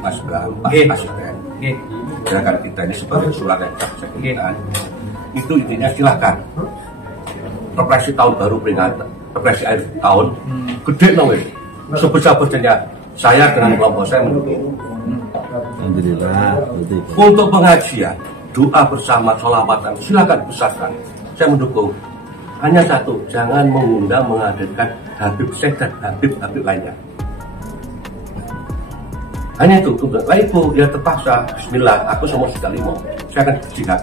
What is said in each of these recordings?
Mas Bram, Pak Asisten. Gerakan kita ini sebagai surat yang kita itu intinya silahkan represi tahun baru peringatan, represi akhir tahun gede dong ini sebesar-besarnya saya dengan kelompok saya mendukung. Alhamdulillah. Untuk pengajian doa bersama sholawatan silakan besarkan, saya mendukung. Hanya satu, jangan mengundang mengadakan Habib Syekh dan Habib lainnya. Hanya itu, itu dia terpaksa. Bismillah, aku semua sekali mau, saya akan jihad.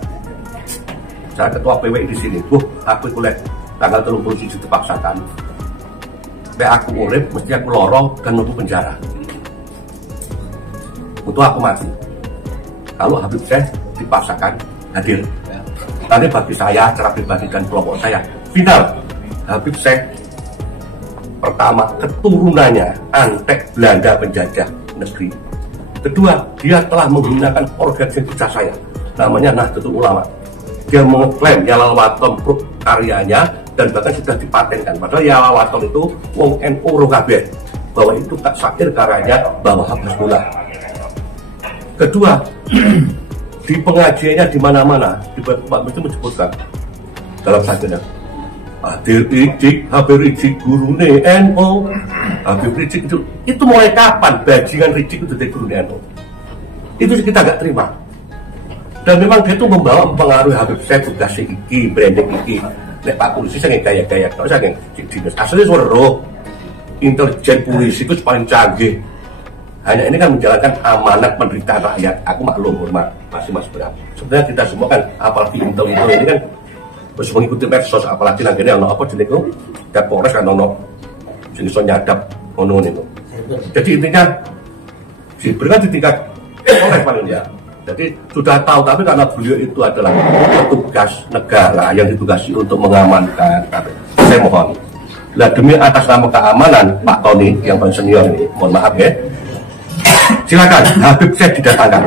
Saya ketua PWI di sini. Aku kuliah tanggal 30 dipaksakan. Aku urip, mesti aku lorong dan masuk penjara. Untuk aku mati. Kalau Habib Syekh dipaksakan hadir. Tadi bagi saya, cara pribadi dan kelompok saya, final Habib Syekh pertama keturunannya Antek Belanda penjajah negeri. Kedua, dia telah menggunakan organisasi besar saya, namanya Nahdlatul Ulama. Dia mengklaim Yalal Waton karyanya dan bahkan sudah dipatenkan. Padahal Yalal Waton itu wong NU Rokabeh, bahwa itu tak syair karyanya bahwa Habibullah. Kedua, di pengajiannya di mana-mana, di Pak itu menyebutkan dalam sajanya Habib Rizik gurune NU. Habib Rizik itu mulai kapan bajingan Rizik itu dari guru NU? Itu kita nggak terima. Dan memang dia itu membawa pengaruh Habib Syekh tugas iki, branding iki. Nek Pak polisi saya gaya-gaya, kalau saya dinas asli suruh intelijen polisi itu paling canggih. Hanya ini kan menjalankan amanat penderitaan rakyat. Aku maklum hormat masih Mas Bram. Sebenarnya kita semua kan apalagi intel itu ini kan harus mengikuti medsos, apalagi lagi ini apa jenis itu dan Polres kan jenis nyadap ono itu. Jadi intinya si berkat di tingkat Polres paling ya. Jadi sudah tahu, tapi karena beliau itu adalah petugas negara yang ditugasi untuk mengamankan. Saya mohon, lah demi atas nama keamanan Pak Tony yang paling senior ini, mohon maaf ya. Silakan Habib Syekh didatangkan.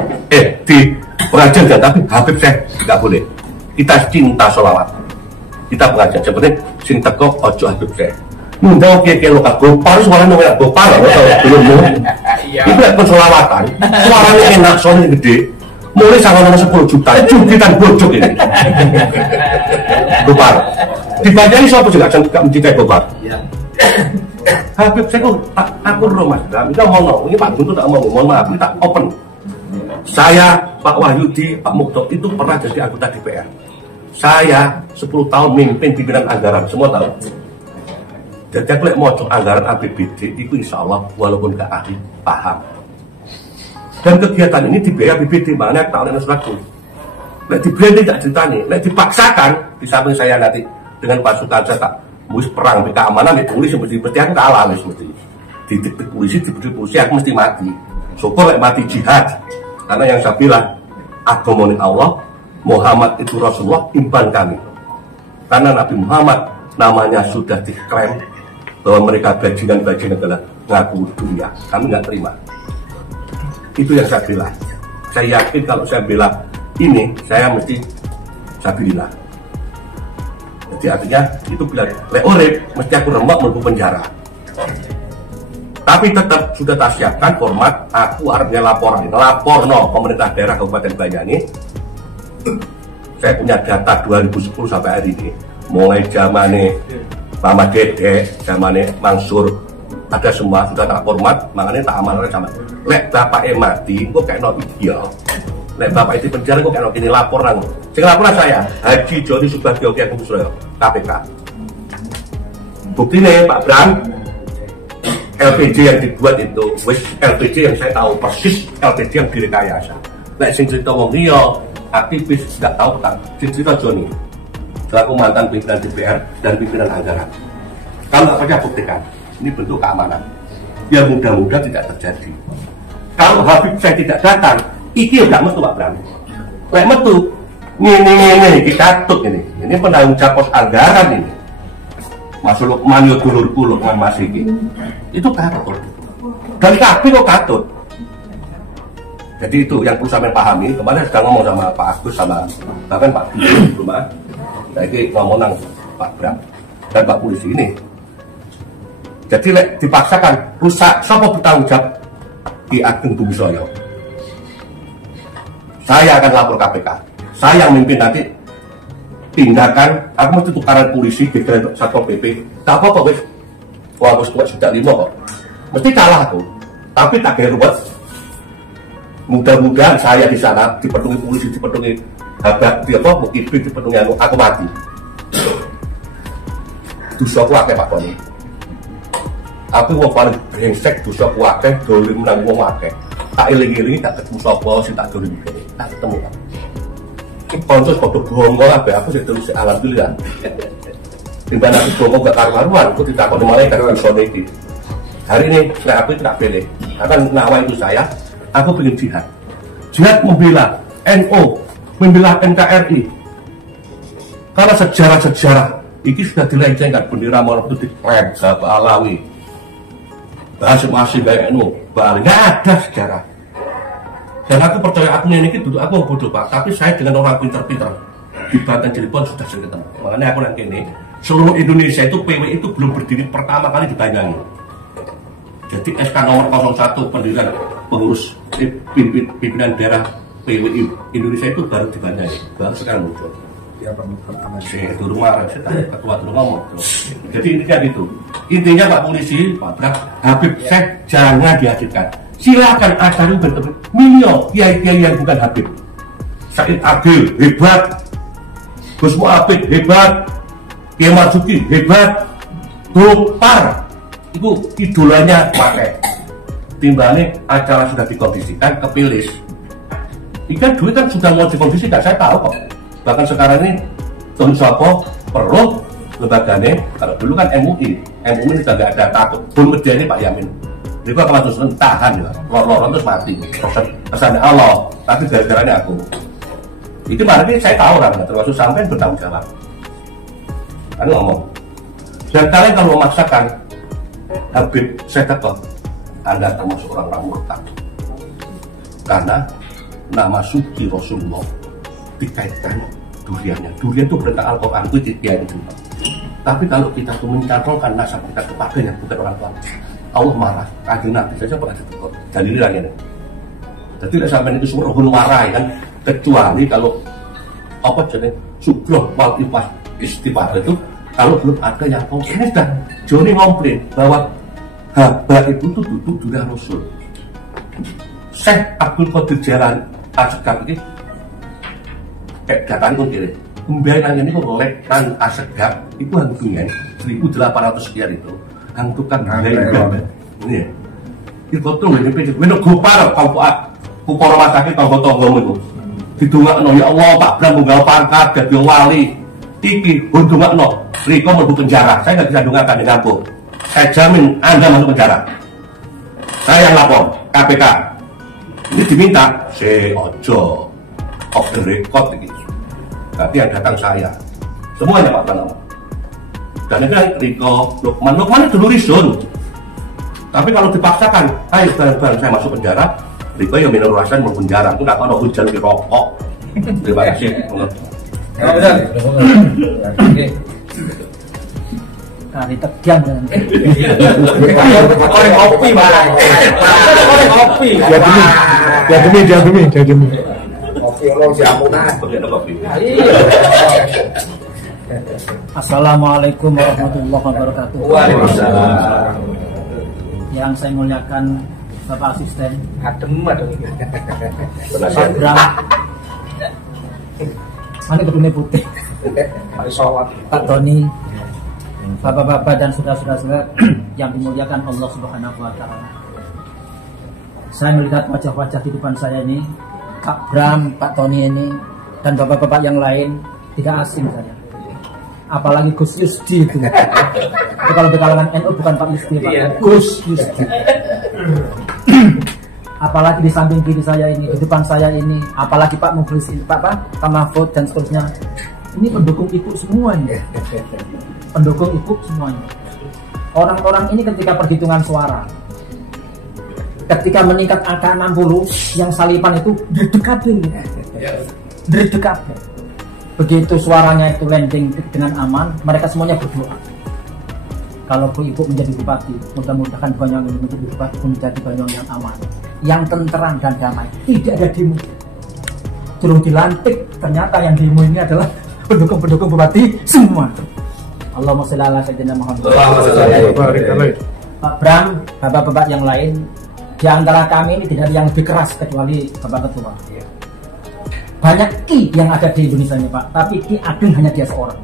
Di pengajian kan, tapi Habib Syekh nggak boleh. Kita cinta sholawat. Kita pengajian seperti sing teko ojo Habib Syekh. Ngundang kiai lokal gopar, suaranya nggak gopar, belum. Itu kan sholawatan. Suaranya enak, suaranya gede. Mulai sangat 10 juta, jukitan bojok ini. Gopar. Dibayari siapa juga nggak mencintai gopar. Habib saya aku Mas Bram, kita ngomong, ini Pak Guntur tak ngomong, mohon maaf, kita open. Saya, Pak Wahyudi, Pak Mukto itu pernah jadi anggota DPR. Saya 10 tahun mimpin pimpinan anggaran, semua tahu. Jadi aku mau anggaran APBD itu insya Allah walaupun gak ahli paham. Dan kegiatan ini dibiayai APBD, mana tak oleh Nasrul. Nek dibiayai tidak ceritanya, nek dipaksakan di samping saya nanti dengan pasukan saya tak mus perang di keamanan di polisi mesti aku kalah mesti di polisi aku mesti mati. Syukur mati jihad, karena yang saya bilang agama Allah, Muhammad itu Rasulullah, imban kami. Karena Nabi Muhammad namanya sudah diklaim bahwa mereka bajingan-bajingan adalah ngaku dunia, kami nggak terima. Itu yang saya bilang. Saya yakin kalau saya bilang ini, saya mesti sabilillah. Jadi artinya itu bila urip mesti aku rembak menuju penjara. Tapi tetap sudah tak siapkan format aku artinya lapor pemerintah daerah Kabupaten Banyuwangi. Saya punya data 2010 sampai hari ini, mulai zamane Mama Dede, zamane Mansur, ada semua sudah tak format, makanya tak amankan sama. Lek bapak mati, kok kayak no video. Lek bapak itu penjara, kok kayak no ini lapor nang. Sing laporan saya, Haji Joni Subagio Kiai Suryo, KPK. Buktinya Pak Bram, LPG yang dibuat itu, LPG yang saya tahu persis LPG yang direkayasa. Lek sing cerita wong liya, aktivis nggak tahu tentang sing cerita Joni. Selaku mantan pimpinan DPR dan pimpinan anggaran. Kalau nggak percaya buktikan, ini bentuk keamanan. Ya mudah-mudahan tidak terjadi. Kalau Habib saya tidak datang, iki nggak metu Pak Bram. Lek metu, ini katut ini penanggung jawab pos anggaran ini. Mas Lukman yo dulurku Lukman Mas iki. Itu katut. Dan tapi kok katut. Jadi itu yang perlu sampai pahami. Kemarin sedang ngomong sama Pak Agus sama bahkan Pak Budi di rumah. Nah ini ngomong nang Pak Bram dan Pak Polisi ini. Jadi dipaksakan rusak, siapa bertanggung jawab? Ki Ageng Bumi Soyo. Saya akan lapor KPK. Saya yang mimpin nanti tindakan. Aku mesti tukaran polisi geger Satpol PP. Tak apa-apa wis. Wah, wis kuat sudah 5 kok. Mesti kalah aku. Tapi tak kira ruwet. Mudah-mudahan saya di sana dipenuhi polisi, dipenuhi habak, dipenuhi aku mati. Dosaku akeh Pak Tony. Aku wong paling brengsek, dosaku akeh, dolim nang wong akeh. Tak eling-elingi tak ketemu sapa sing tak dolim kene. Tak ketemu. Iki kanca padha bongko kabeh aku sing terus alhamdulillah. Timbang aku bongko gak karu-karuan, aku ditakoni malaikat dosane iki. Hari ini saya aku tidak pilih. Karena nawa itu saya, aku ingin jihad. Jihad membela NU, membela NKRI. Karena sejarah-sejarah ini sudah dilencengkan, bendera Merah Putih keren, Bapak Alawi, masing-masing kayak NU, Bali, nggak ada sejarah. Dan aku percaya aku ini dulu aku bodoh Pak, tapi saya dengan orang pintar-pintar di Banten Cirebon sudah sering ketemu. Makanya aku nanti ini seluruh Indonesia itu PW itu belum berdiri pertama kali di Banyuwangi. Jadi SK nomor 01 pendirian pengurus pimpinan daerah PWI Indonesia itu baru di Banyuwangi, baru sekarang muncul. Ya pertama sih itu rumah ketua dulu ngomong. Jadi intinya itu. Intinya Pak Polisi, Pak Brak, Habib Syekh jangan dihadirkan. Silakan acari bertemu milio kiai-kiai yang bukan Habib. Said Agil hebat, Gus Mu'abid hebat, Kiai Marzuki hebat, Gopar itu idolanya pakai. Timbangnya acara sudah dikondisikan kepilis. Ikan duit kan sudah mau dikondisikan, saya tahu kok. Bahkan sekarang ini Tom Sopo perlu lembaganya, kalau dulu kan MUI juga nggak ada takut. Pun media ini Pak Yamin, jadi aku langsung tahan ya, lor-loran terus mati. Kesannya Allah, tapi gara-garanya aku. Itu malah ini saya tahu orang, termasuk sampai bertanggung jawab. Aku ngomong, dan kalian kalau memaksakan Habib Syekh, Anda termasuk orang-orang murtad. Karena nama suci Rasulullah dikaitkan duriannya. Durian itu perintah Al-Quran itu tidak itu. Tapi kalau kita tuh mencantumkan nasab kita kepada yang bukan orang tua, Allah marah. Kanjeng Nabi saja pernah ditegur. Dan ini lagi nih. Jadi tidak sampai itu semua rukun warai kan. Kecuali kalau apa jenis subloh wal ifah istighfar itu kalau belum ada yang komplain. Ini sudah Joni ngomplain bahwa haba itu tuh duduk durian Rasul. Syekh Abdul Qadir Jailani Asegaf ini kayak datang pun kiri pembiayaan ini kok oleh kan Asegaf itu hantunya 1.800 sekian itu hantukan biaya ini ya itu tuh ini pecah ini gopar kupar rumah sakit tonggo-tonggo itu didungakno ya Allah Pak Bram menggawa pangkat jadi wali iki dungakno Riko mau penjara saya nggak bisa dungakkan di kampung saya jamin Anda masuk penjara saya yang lapor KPK ini diminta ojo off the record gitu. Berarti yang datang saya semuanya Pak Pranowo dan itu Riko Lukman itu dulu Rizun tapi kalau dipaksakan ayo bareng-bareng saya masuk penjara Riko yang minum rasain mau penjara aku gak mau hujan di rokok. Terima kasih kali tegang kan Korek kopi Pak. Korek kopi. Dia demi. Kopi orang jamunan. Assalamualaikum warahmatullahi wabarakatuh. Waalaikumsalam. Yang saya muliakan Bapak Asisten Adem. Pak Bram. Mana gedungnya putih Pak Tony, Bapak-bapak dan saudara-saudara yang dimuliakan Allah Subhanahu wa Ta'ala. Saya melihat wajah-wajah di depan saya ini, Pak Bram, Pak Tony ini, dan bapak-bapak yang lain tidak asing saya. Apalagi Gus Yusdi itu. Itu kalau di kalangan NU bukan Pak Yusdi, Pak. Gus Yusdi. Apalagi di samping kiri saya ini, di depan saya ini, apalagi Pak Mukhlis ini, Pak Mahfud dan seterusnya. Ini pendukung ibu semuanya. Pendukung ibu semuanya. Orang-orang ini ketika perhitungan suara, ketika meningkat angka 60, yang salipan itu derdekatin. Derdekatin. Begitu suaranya itu landing dengan aman, mereka semuanya berdoa. Kalau ibu menjadi bupati, mudah-mudahan Banyuwangi menjadi bupati, menjadi Banyuwangi yang aman. yang tenteram dan damai. Tidak ada demo. Turun dilantik, ternyata yang demo ini adalah pendukung-pendukung bupati semua. Allahumma sholli ala sayyidina Muhammad. Pak Bram, bapak-bapak yang lain, di antara kami ini tidak ada yang lebih keras kecuali Bapak Ketua. Banyak Ki yang ada di Indonesia ini Pak, tapi Ki Ageng hanya dia seorang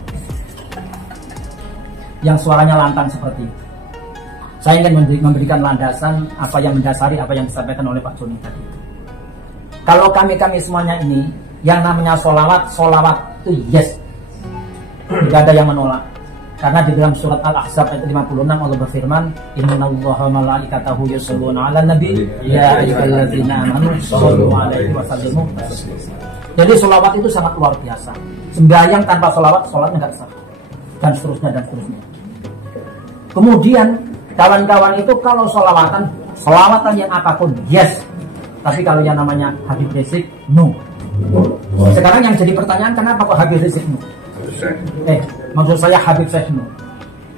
yang suaranya lantang seperti itu. Saya ingin memberikan landasan apa yang mendasari apa yang disampaikan oleh Pak Joni tadi. Kalau kami semuanya ini yang namanya solawat itu yes, tidak ada yang menolak. Karena di dalam surat Al-Ahzab ayat 56 Allah berfirman, innallaha malaikatahu yusholluna 'alan nabi ya ayyuhalladzina amanu shollu 'alaihi wa sallimu taslima. Jadi sholawat itu sangat luar biasa. Sembahyang tanpa sholawat, sholatnya nggak sah. Dan seterusnya. Kemudian kawan-kawan itu kalau sholawatan yang apapun yes. Tapi kalau yang namanya Habib Rizik no. Sekarang yang jadi pertanyaan, kenapa kok Habib Rizik no? Maksud saya Habib Syekh no.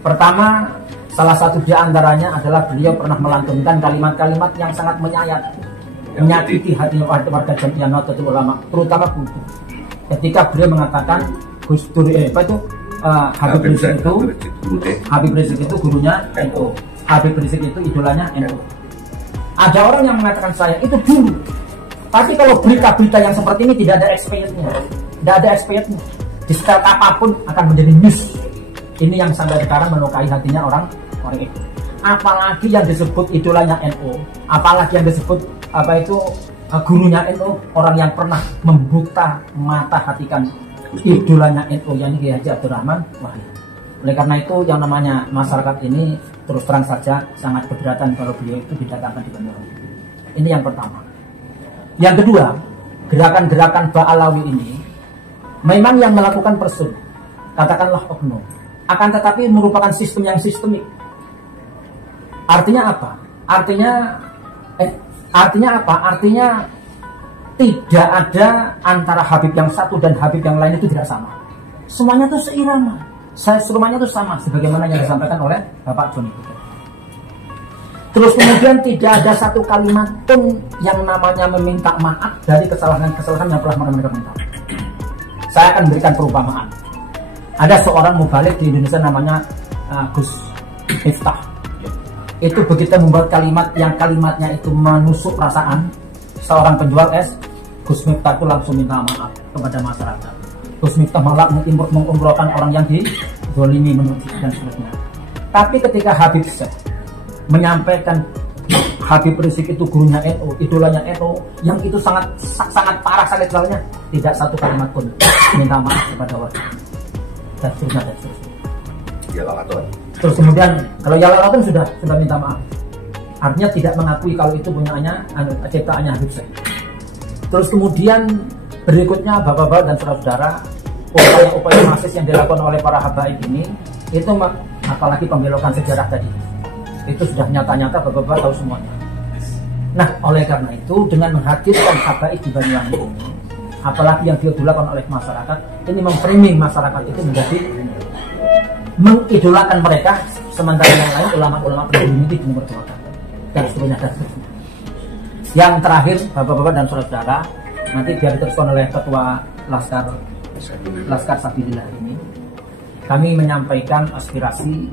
Pertama, salah satu di antaranya adalah beliau pernah melantunkan kalimat-kalimat yang sangat menyakiti hati warga Jamiah Nahdlatul Ulama, terutama Butuh. Ketika beliau mengatakan Gus Dur Habib Rizik itu gurunya NU, Habib Rizik itu idolanya NU. Ada orang yang mengatakan saya itu dulu, tapi kalau berita-berita yang seperti ini tidak ada expirednya, di setel apapun akan menjadi news. Ini yang sampai sekarang melukai hatinya orang itu. Apalagi yang disebut idolanya NU, apalagi yang disebut gurunya NU, orang yang pernah membuta mata hatikan idolanya NU, yakni Kiai Haji Abdurrahman Wahid. Oleh karena itu yang namanya masyarakat ini terus terang saja sangat keberatan kalau beliau itu didatangkan di Banyuwangi. Ini yang pertama. Yang kedua, gerakan-gerakan Ba'alawi ini memang yang melakukan person, katakanlah oknum, akan tetapi merupakan sistem yang sistemik. Artinya apa? Artinya apa? Artinya tidak ada antara Habib yang satu dan Habib yang lain itu tidak sama. Semuanya itu seirama. Semuanya itu sama sebagaimana yang disampaikan oleh Bapak Joni. Terus kemudian tidak ada satu kalimat pun yang namanya meminta maaf dari kesalahan-kesalahan yang telah mereka minta. Saya akan memberikan perumpamaan. Ada seorang mubalik di Indonesia namanya Gus Miftah. Itu begitu membuat kalimat yang kalimatnya itu menusuk perasaan seorang penjual es, Gus Miftah itu langsung minta maaf kepada masyarakat. Gus Miftah malah mengumrohkan orang yang dizolimi, menuji dan seterusnya. Tapi ketika Habib Syekh menyampaikan Habib Rizik itu gurunya NU, idolanya NU, yang itu sangat parah sakit soalnya, tidak satu kalimat pun minta maaf kepada warga dan seterusnya. Terus kemudian kalau Yalalatun sudah minta maaf, artinya tidak mengakui kalau itu punyaannya ciptaannya Habib Syekh. Terus kemudian berikutnya bapak-bapak dan saudara-saudara, upaya-upaya masis yang dilakukan oleh para habaib ini itu apalagi pembelokan sejarah tadi, itu sudah nyata-nyata bapak-bapak tahu semuanya. Nah, oleh karena itu dengan menghadirkan habaib di Banyuwangi ini, apalagi yang dilakukan oleh masyarakat, ini memframing masyarakat itu menjadi mengidolakan mereka, sementara yang lain ulama-ulama pribumi itu memperjuangkan dan seterusnya. Yang terakhir bapak-bapak dan saudara-saudara, nanti biar diteruskan oleh Ketua Laskar Sabilillah ini, kami menyampaikan aspirasi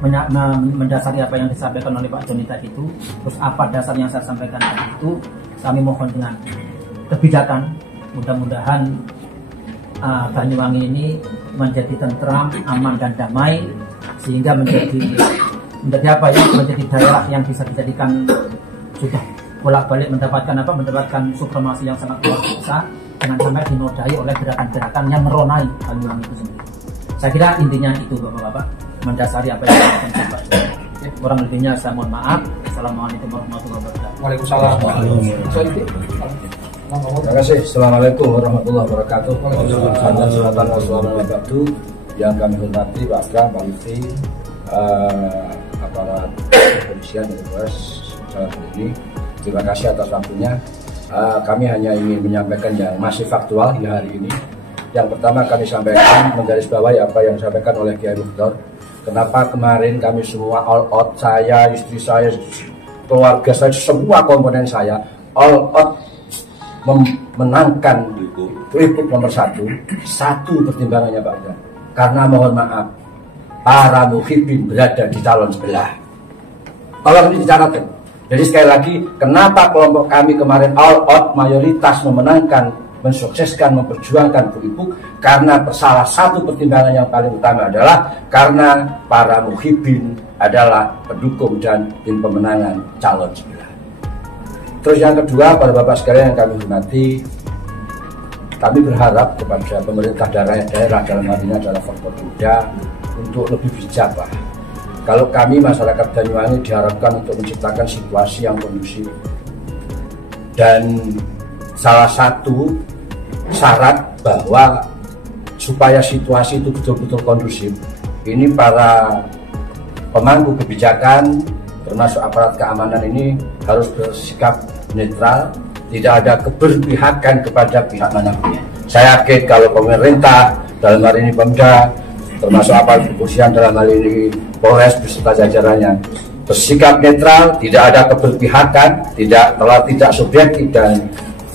mendasari apa yang disampaikan oleh Pak Joni tadi itu. Terus apa dasar yang saya sampaikan tadi itu, kami mohon dengan kebijakan, mudah-mudahan Banyuwangi ini menjadi tentram, aman dan damai, sehingga menjadi daerah yang bisa dijadikan sudah bolak-balik mendapatkan supremasi yang sangat luar biasa, jangan sampai dinodai oleh gerakan-gerakan yang meronai Banyuwangi itu sendiri. Saya kira intinya itu bapak-bapak, mendasari apa yang disampaikan Pak Joni. Kurang lebihnya saya mohon maaf. Assalamualaikum warahmatullahi wabarakatuh. Waalaikumsalam. Terima kasih. Assalamualaikum warahmatullahi wabarakatuh. Yang kami hormati Pak Bram, Pak Lutfi, aparat kepolisian dan Polres salah sendiri. Terima kasih atas waktunya. Kami hanya ingin menyampaikan yang masih faktual hingga hari ini. Yang pertama kami sampaikan menggarisbawahi apa yang disampaikan oleh Kiai Mukhtar. Kenapa kemarin kami semua all out, saya, istri saya, keluarga saya, semua komponen saya all out memenangkan Pilgub nomor 1. Satu pertimbangannya Pak Ida, karena mohon maaf para muhibin berada di calon sebelah. Tolong ini dicatatkan. Jadi sekali lagi, kenapa kelompok kami kemarin all out mayoritas memenangkan, mensukseskan, memperjuangkan Pilgub? Karena salah satu pertimbangan yang paling utama adalah karena para muhibin adalah pendukung dan tim pemenangan calon sebelah. Terus yang kedua, para bapak sekalian yang kami hormati, kami berharap kepada pemerintah daerah dalam hal ini adalah Forkopimda untuk lebih bijak Pak. Kalau kami masyarakat Banyuwangi diharapkan untuk menciptakan situasi yang kondusif, dan salah satu syarat bahwa supaya situasi itu betul-betul kondusif, ini para pemangku kebijakan termasuk aparat keamanan ini harus bersikap netral, tidak ada keberpihakan kepada pihak manapun. Saya yakin kalau pemerintah dalam hal ini Pemda, termasuk aparat kepolisian dalam hal ini Polres beserta jajarannya bersikap netral, tidak ada keberpihakan, tidak subjektif dan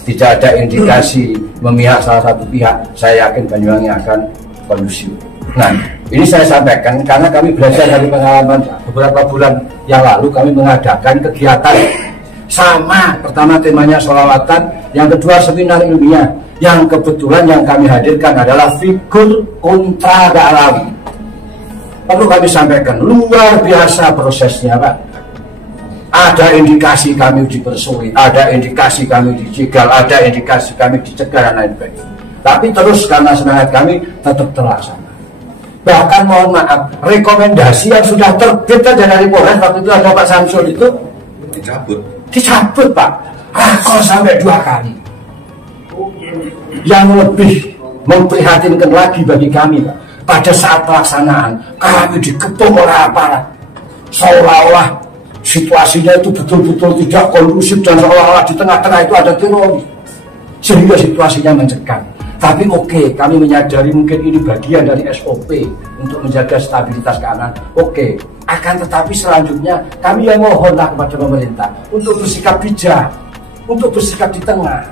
tidak ada indikasi memihak salah satu pihak, saya yakin Banyuwangi akan kondusif. Nah, ini saya sampaikan karena kami belajar dari pengalaman beberapa bulan yang lalu. Kami mengadakan kegiatan sama, pertama temanya sholawatan, yang kedua seminar ilmiah, yang kebetulan yang kami hadirkan adalah figur kontra Alawi. Perlu kami sampaikan, luar biasa prosesnya Pak. Ada indikasi kami dipersulit, ada indikasi kami dijegal, ada indikasi kami dicegah dan lain sebagainya. Tapi terus karena semangat kami tetap terlaksana. Bahkan mohon maaf, rekomendasi yang sudah terbit dari Polres waktu itu ada Pak Samsul itu dicabut Pak. Kok sampai 2 kali. Yang lebih memprihatinkan lagi bagi kami Pak, pada saat pelaksanaan kami dikepung oleh aparat, seolah-olah situasinya itu betul-betul tidak kondusif dan seolah-olah di tengah-tengah itu ada teroris, sehingga situasinya mencekam. Tapi oke, kami menyadari mungkin ini bagian dari SOP untuk menjaga stabilitas keamanan. Oke, akan tetapi selanjutnya kami yang mohonlah kepada pemerintah untuk bersikap bijak, untuk bersikap di tengah.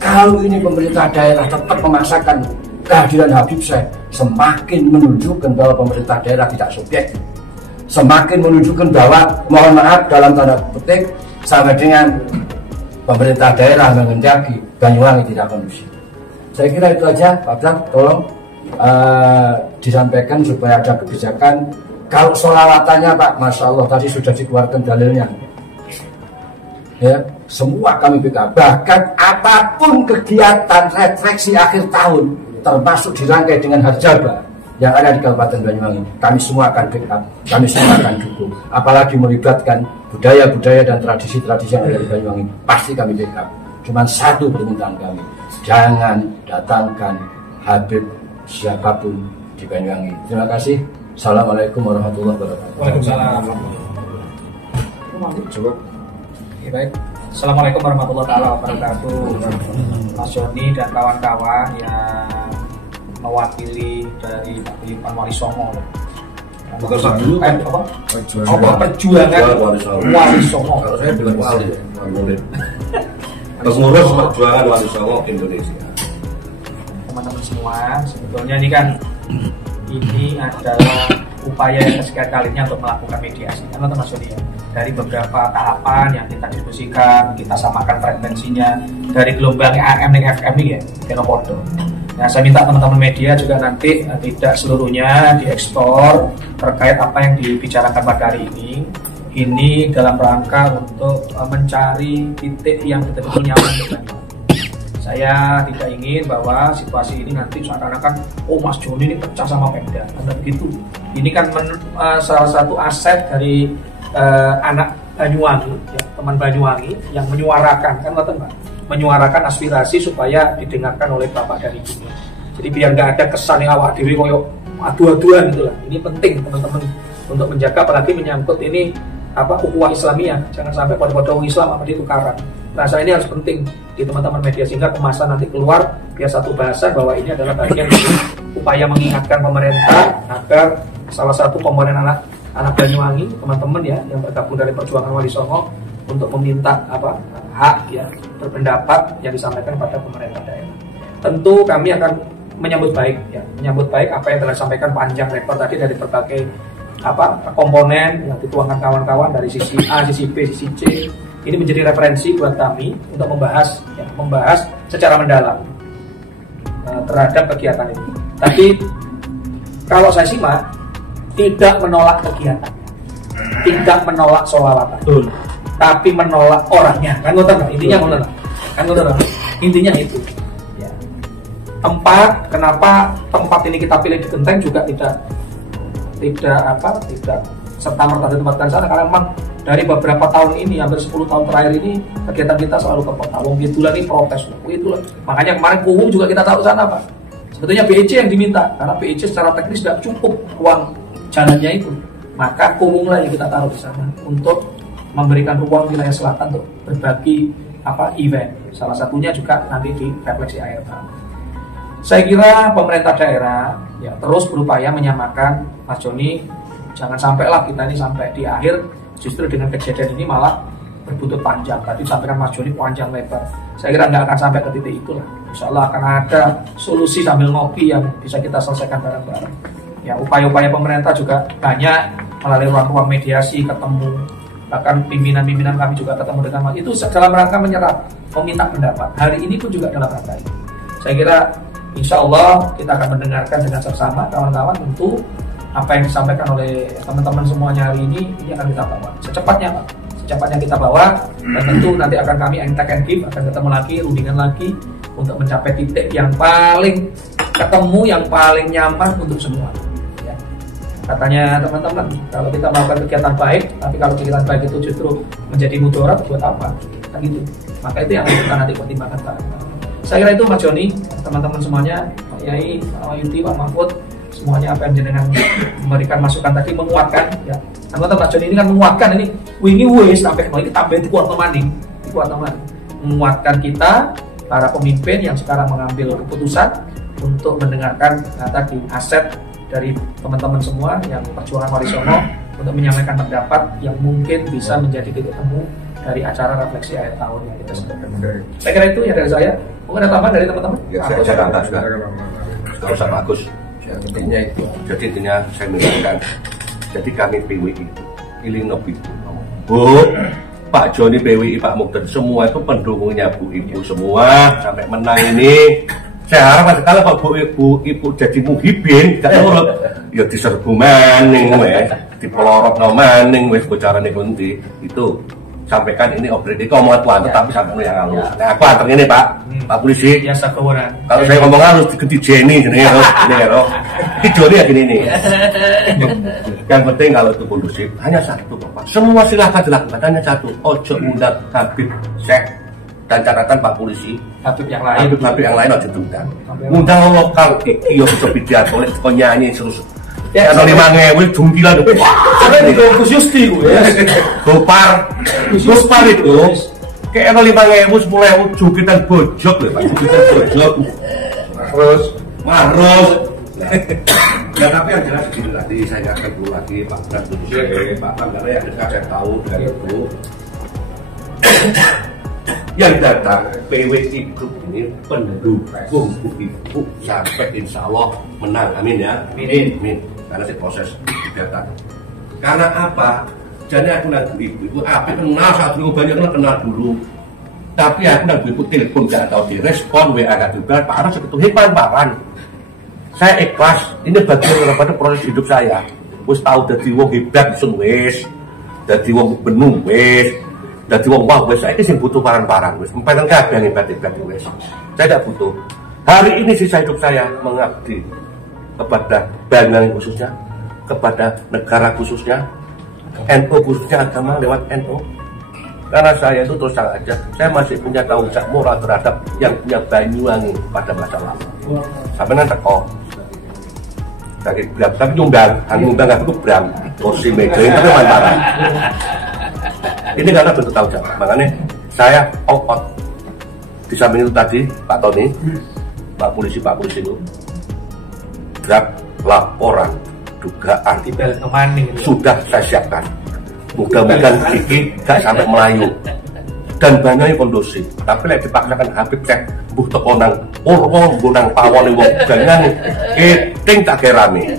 Kalau ini pemerintah daerah tetap memaksakan kehadiran Habib Syekh, semakin menunjukkan bahwa pemerintah daerah tidak subjektif, semakin menunjukkan bahwa mohon maaf dalam tanda petik sama dengan pemerintah daerah menghendaki Banyuwangi tidak kondusif. Saya kira itu aja Pak Bram, tolong disampaikan supaya ada kebijakan. Kalau sholawatannya Pak, Masya Allah tadi sudah dikeluarkan dalilnya ya, semua kami backup. Bahkan apapun kegiatan refleksi akhir tahun termasuk dirangkai dengan harjaba yang ada di Kabupaten Banyuwangi, kami semua akan backup, kami semua akan dukung. Apalagi melibatkan budaya-budaya dan tradisi-tradisi yang ada di Banyuwangi, pasti kami backup. Cuma satu permintaan kami, jangan datangkan Habib siapapun di Banyuwangi. Terima kasih. Assalamualaikum warahmatullahi wabarakatuh. Waalaikumsalam. Baik. Assalamualaikum warahmatullahi wabarakatuh. Mas Joni dan kawan-kawan yang mewakili dari Paguyuban Wali Songo. Bukan dulu perjuangan Wali Songo. Kalau saya bilang wali, murid. Pengurus perjuangan Wali Songo Indonesia. Teman-teman semua, sebetulnya ini kan ini adalah upaya yang kesekian kalinya untuk melakukan mediasi. Karena termasuk ya, dari beberapa tahapan yang kita diskusikan, kita samakan frekuensinya dari gelombang AM dan FM ini ya, Kenopodo. Nah, saya minta teman-teman media juga nanti tidak seluruhnya diekspor terkait apa yang dibicarakan pada hari ini. Ini dalam rangka untuk mencari titik yang betul-betul nyaman untuk Banyuwangi. Saya tidak ingin bahwa situasi ini nanti seakan-akan, oh Mas Joni ini pecah sama Pemda. Karena begitu. Ini kan salah satu aset dari anak Banyuwangi, ya, teman Banyuwangi yang menyuarakan, kan Pak? Menyuarakan aspirasi supaya didengarkan oleh Bapak dan Ibu. Jadi biar nggak ada kesan yang awak dewi koyok adu-aduan gitu lah. Ini penting teman-teman untuk menjaga, apalagi menyangkut ini ukhuwah Islamiyah. Jangan sampai pada Islam apa ditukaran. Rasa ini harus penting di teman-teman media sehingga kemasan nanti keluar biar satu bahasa bahwa ini adalah bagian dari upaya mengingatkan pemerintah agar salah satu komponen anak anak Banyuwangi, teman-teman ya yang bergabung dari Perjuangan Wali Songo untuk meminta hak ya berpendapat yang disampaikan pada pemerintah daerah. Tentu kami akan menyambut baik apa yang telah disampaikan panjang lebar tadi dari berbagai komponen yang dituangkan kawan-kawan dari sisi A, sisi B, sisi C. Ini menjadi referensi buat kami untuk membahas secara mendalam terhadap kegiatan ini. Tapi kalau saya simak, tidak menolak kegiatan, tidak menolak sholawatan, tapi menolak orangnya. Kan intinya itu. Ya. Kenapa tempat ini kita pilih di Genteng juga tidak serta merta ditempatkan sana, karena memang dari beberapa tahun ini, hampir 10 tahun terakhir ini kegiatan kita selalu ke kota. Wong Itulah ini protes, makanya kemarin Kuwung juga kita tahu sana Pak. Sebetulnya BEC yang diminta, karena BEC secara teknis tidak cukup ruang jalannya itu, maka Kuwung lah yang kita taruh di sana untuk memberikan ruang wilayah selatan untuk berbagi event. Salah satunya juga nanti di refleksi akhir tahun. Saya kira pemerintah daerah ya terus berupaya menyamakan. Mas Joni, jangan sampailah kita ini sampai di akhir justru dengan kejadian ini malah berbuntut panjang. Tadi sampaikan Mas Joni panjang lebar. Saya kira nggak akan sampai ke titik itulah. Insya Allah akan ada solusi sambil ngopi yang bisa kita selesaikan bareng-bareng. Ya, upaya-upaya pemerintah juga banyak melalui ruang-ruang mediasi, ketemu, bahkan pimpinan-pimpinan kami juga ketemu dengan Mas. Itu dalam rangka menyerap, meminta pendapat. Hari ini pun juga dalam rangka ini. Saya kira insya Allah kita akan mendengarkan dengan seksama kawan-kawan. Tentu apa yang disampaikan oleh teman-teman semuanya hari ini akan kita bawa secepatnya Pak. Secepatnya kita bawa, dan tentu nanti akan kami take and give, akan ketemu lagi, rundingan lagi untuk mencapai titik yang paling ketemu, yang paling nyaman untuk semua. Ya. Katanya teman-teman, kalau kita melakukan kegiatan baik, tapi kalau kegiatan baik itu justru menjadi mudarat, buat apa? Kan gitu. Maka itu yang kita nanti pertimbangkan Pak. Saya kira itu Mas Joni, teman-teman semuanya, Pak Yai, Pak Yuti, Pak Mahfud, semuanya apa yang jenengan memberikan masukan tadi menguatkan ya. Teman-teman Mas Joni ini kan menguatkan ini wingi wis sampai mau kita tambahin kuat teman, menguatkan kita para pemimpin yang sekarang mengambil keputusan untuk mendengarkan tadi aset dari teman-teman semua yang Perjuangan Wali Songo untuk menyampaikan pendapat yang mungkin bisa menjadi titik temu dari acara refleksi akhir tahun yang kita sebutkan. Saya kira itu ya dari saya. Mungkin ada tambahan dari teman-teman? Ya, saya tambah juga. Kalau sama Agus, intinya itu. Jadi intinya saya mengingatkan. Jadi kami PWI Ilino Bibu, Bu, Pak Joni PWI, Pak Mukten, semua itu pendukungnya Bu Ibu semua sampai menang ini. Saya harap kalau Pak Bu Ibu jadi muhibin, gak nurut, ya diserbu maning, dipelorot maning, bocaran kunti itu. Sampaikan ini operasi omongan Tuhan, tetapi sampai yang halus. Nah, aku antar ini Pak Polisi. Ya sakuran. Kalau saya ngomong halus diganti Jenny, ini ya, ini Joni ya gini nih. Yang penting kalau itu kondusif hanya satu Pak. Semua silahkan dilakukan hanya satu. Ojo undang Habib Syekh dan catatan Pak Polisi. Habib yang lain. Habib yang lain ojo diundang. Undang lokal iki yo bisa bidiat oleh nyanyi terus. Ya, kalau 5.000 jungkilan itu. Ada di Gus Yusti gue. Gopar itu. Kayak kalau 5.000 10.000 jungkitan bojok loh, Pak. Jungkitan bojok. Marus. Ya tapi yang jelas begini tadi saya akan dulu lagi Pak Bras Pak Panggara yang saya tahu dari itu. Yang datang PWI Group ini pendukung Bu Ibu sampai insya Allah menang, amin ya, amin. Karena si proses datang. Karena apa? Jadi aku nak Bu Ibu apa kenal satu banyak kenal dulu. Tapi aku nak Bu Ibu telepon gak tahu direspon, WA gak juga. Parah segitu hebat. Saya ikhlas. Ini bagian daripada proses hidup saya. Wis tahu dari wong hebat wis, dari wong benuh wis. Dadi wong wah wis saiki sing butuh barang-barang wis empenten kabeh yang hebat-hebat wis. Saya tidak butuh. Hari ini sisa hidup saya mengabdi kepada Banyuwangi khususnya, kepada negara khususnya, NU khususnya agama lewat NU. Karena saya itu terus terang aja, saya masih punya tanggung jawab moral terhadap yang punya Banyuwangi pada masa lalu. Sampai nanti kok dari Bram, tapi nyumbang aku Bram, kursi meja itu mantaran. Ini karena bentuk tanggung jawab, makanya saya out. Di samping itu tadi Pak Tony, Pak Polisi itu draft laporan dugaan Di bel kemaning gitu. sudah saya siapkan. Mudah-mudahan iki gak sampai Melayu dan banyak kondusif. Tapi lek dipaksakan Habib Syekh mbuh teko nang Purwo, mbuh nang Pawon wong gangan, keting tak gerane.